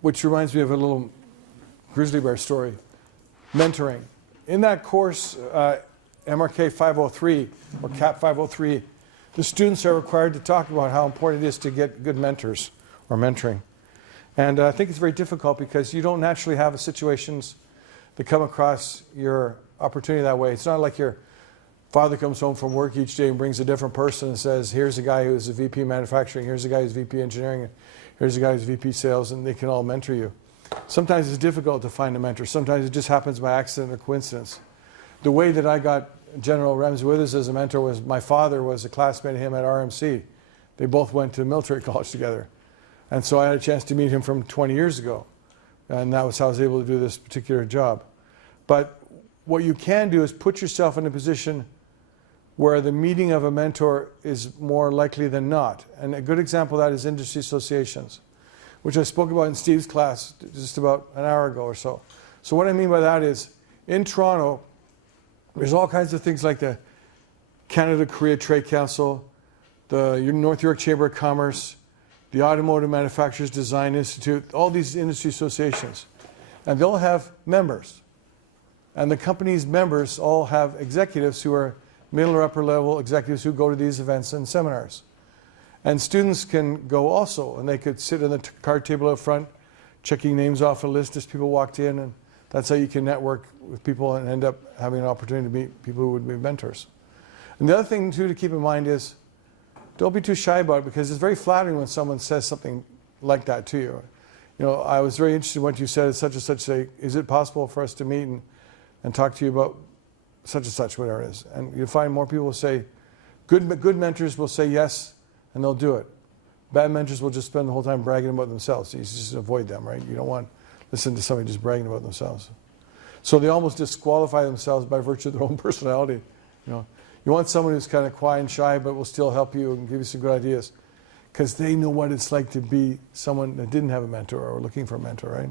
which reminds me of a little grizzly bear story. Mentoring. In that course, MRK 503, or CAP 503, the students are required to talk about how important it is to get good mentors or mentoring. And I think it's very difficult because you don't naturally have situations that come across your opportunity that way. It's not like your father comes home from work each day and brings a different person and says, here's a guy who's a VP manufacturing, here's a guy who's VP engineering, and here's a guy who's VP sales, and they can all mentor you. Sometimes it's difficult to find a mentor. Sometimes it just happens by accident or coincidence. The way that I got General Ramsey Withers as a mentor was my father was a classmate of him at RMC. They both went to military college together. And so I had a chance to meet him from 20 years ago. And that was how I was able to do this particular job. But what you can do is put yourself in a position where the meeting of a mentor is more likely than not. And a good example of that is industry associations, which I spoke about in Steve's class just about an hour ago or so. So what I mean by that is, in Toronto, there's all kinds of things like the Canada Korea Trade Council, the North York Chamber of Commerce, the Automotive Manufacturers Design Institute, all these industry associations. And they'll have members. And the company's members all have executives who are middle or upper level executives who go to these events and seminars. And students can go also, and they could sit on the card table up front, checking names off a list as people walked in, and that's how you can network with people and end up having an opportunity to meet people who would be mentors. And the other thing, too, to keep in mind is, don't be too shy about it, because it's very flattering when someone says something like that to you. You know, I was very interested in what you said, such and such, say, is it possible for us to meet and talk to you about such and such, whatever it is. And you'll find more people will say, good mentors will say yes, and they'll do it. Bad mentors will just spend the whole time bragging about themselves. So you just avoid them, right? You don't want to listen to somebody just bragging about themselves. So they almost disqualify themselves by virtue of their own personality. You know, you want someone who's kind of quiet and shy, but will still help you and give you some good ideas, because they know what it's like to be someone that didn't have a mentor or looking for a mentor, right?